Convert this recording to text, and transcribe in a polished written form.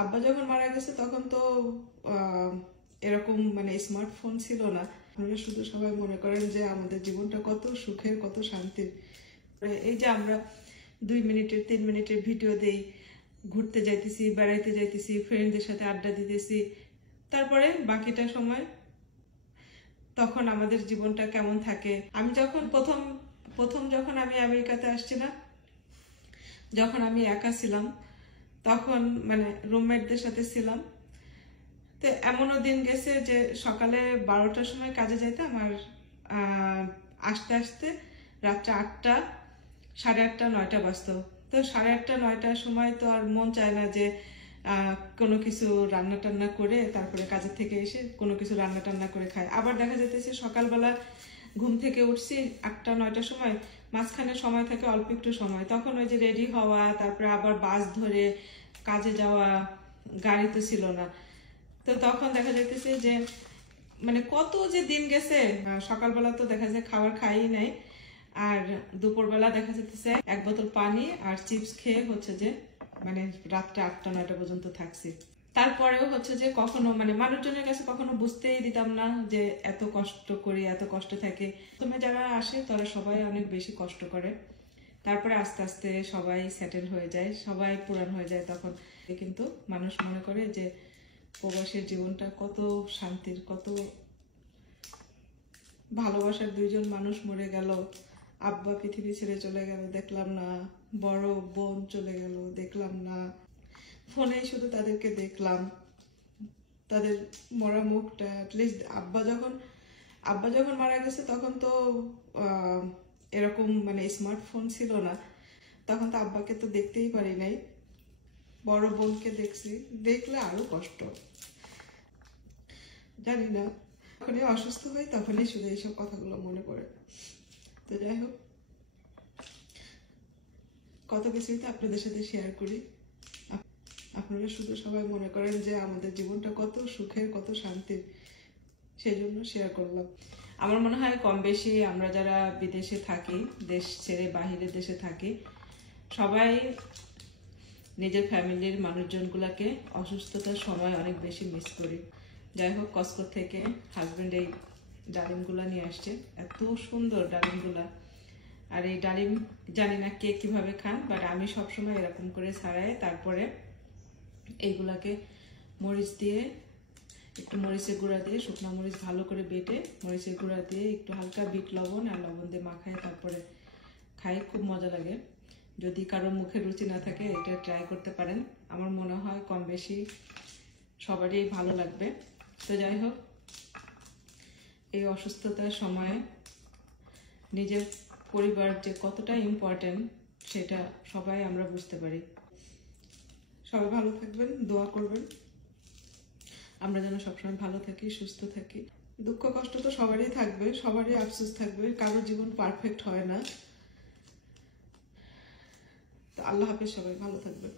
আব্বা যখন মারা গেছে তখন তো এরকম মানে স্মার্টফোন ছিল না। আপনারা শুধু সবাই মনে করেন যে আমাদের জীবনটা কত সুখের, কত শান্তির। এই যে আমরা 2 মিনিটের 3 মিনিটের ভিডিও দেই, ঘুরতে যাইতেছি, বেড়াইতে যাইতেছি, ফ্রেন্ডদের সাথে আড্ডা দিতেছি, তারপরে বাকিটা সময় তখন আমাদের জীবনটা কেমন থাকে। আমি যখন প্রথম যখন আমি আমেরিকাতে আসছি না, যখন আমি একা ছিলাম, তখন মানে রুমমেটদের সাথে ছিলাম। তো এমনও দিন গেছে যে সকালে 12টার সময় কাজে যাইতাম, আর আসতে আসতে রাত্রে 8টা, 8:30, 9টা বাজতো। তো 8:30, 9টার সময় তো আর মন চায় না যে কোনো কিছু রান্না টান্না করে তারপরে কাজের থেকে এসে কোনো কিছু রান্না টান্না করে খায়। আবার দেখা যাইতেছে সকালবেলা ঘুম থেকে উঠছি 8টা, 9টার সময়, মাঝখানে সময় থাকে অল্প একটু সময়, তখন ওই যে রেডি হওয়া, তারপরে আবার বাস ধরে কাজে যাওয়া, গাড়ি তো ছিল না। তো তখন দেখা যাইতেছে যে মানে কত যে দিন গেছে। সকালবেলা তো দেখা যায় খাবার খাই নাই, আর দুপুরবেলা দেখা যাইতেছে 1 বোতল পানি আর চিপস খেয়ে হচ্ছে যে মানে রাত্রে 8টা, 9টা পর্যন্ত থাকছি। তারপরেও হচ্ছে যে কখনো মানে মানুষজনের কাছে কখনো বুঝতেই দিতাম না যে এত কষ্ট করি, এত কষ্ট থাকে। প্রথমে যারা আসে তারা সবাই অনেক বেশি কষ্ট করে, তারপরে আস্তে আস্তে সবাই সেটেল হয়ে যায়, সবাই পুরান হয়ে যায়। তখন কিন্তু মানুষ মনে করে যে প্রবাসের জীবনটা কত শান্তির, কত ভালোবাসার। 2জন মানুষ মরে গেল, আব্বা পৃথিবী ছেড়ে চলে গেল, দেখলাম না। বড় বোন চলে গেল, দেখলাম না। ফোনে শুধু তাদেরকে দেখলাম, তাদের মরা মুখটা। অ্যাটলিস্ট আব্বা যখন মারা গেছে তখন তো এরকম মানে স্মার্টফোন ছিল না, তখন তো আব্বাকে তো দেখতেই পারি নাই। বড় বোনকে দেখছি, দেখলে আরো কষ্ট। জানি না, যখনই অসুস্থ হই তখনই শুধু এইসব কথাগুলো মনে পড়ে। তো যাই হোক, কত কিছুই তো আপনাদের সাথে শেয়ার করি। আপনারা শুধু সবাই মনে করেন যে আমাদের জীবনটা কত সুখের, কত শান্তির, সেই জন্য শেয়ার করলাম। আমার মনে হয় কম বেশি আমরা যারা বিদেশে থাকি, দেশ ছেড়ে বাহিরের দেশে থাকি, সবাই নিজের ফ্যামিলির মানুষজনগুলোকে অসুস্থতার সময় অনেক বেশি মিস করি। যাই হোক, কসকো থেকে হাজব্যান্ড এই ডালিমগুলা নিয়ে আসছে, এত সুন্দর ডালিমগুলা। আর এই ডালিম জানি না কে কিভাবে খান, বাট আমি সবসময় এরকম করে ছাড়াই তারপরে এইগুলাকে মরিচ দিয়ে, একটু মরিচের গুঁড়া দিয়ে, শুকনো মরিচ ভালো করে বেটে মরিচের গুঁড়া দিয়ে একটু হালকা বিট লবণ আর লবণ দিয়ে মাখায় তারপরে খাই, খুব মজা লাগে। যদি কারো মুখে রুচি না থাকে এটা ট্রাই করতে পারেন, আমার মনে হয় কম বেশি সবারই ভালো লাগবে। তো যাই হোক, এই অসুস্থতার সময়ে নিজের পরিবার যে কতটা ইম্পর্টেন্ট সেটা সবাই আমরা বুঝতে পারি। সবাই ভালো থাকবেন, দোয়া করবেন আমরা যেন সবসময় ভালো থাকি, সুস্থ থাকি। দুঃখ কষ্ট তো সবারই থাকবে, সবারই আফসোস থাকবে, কারো জীবন পারফেক্ট হয় না। তো আল্লাহ হাফেজ, সবাই ভালো থাকবে।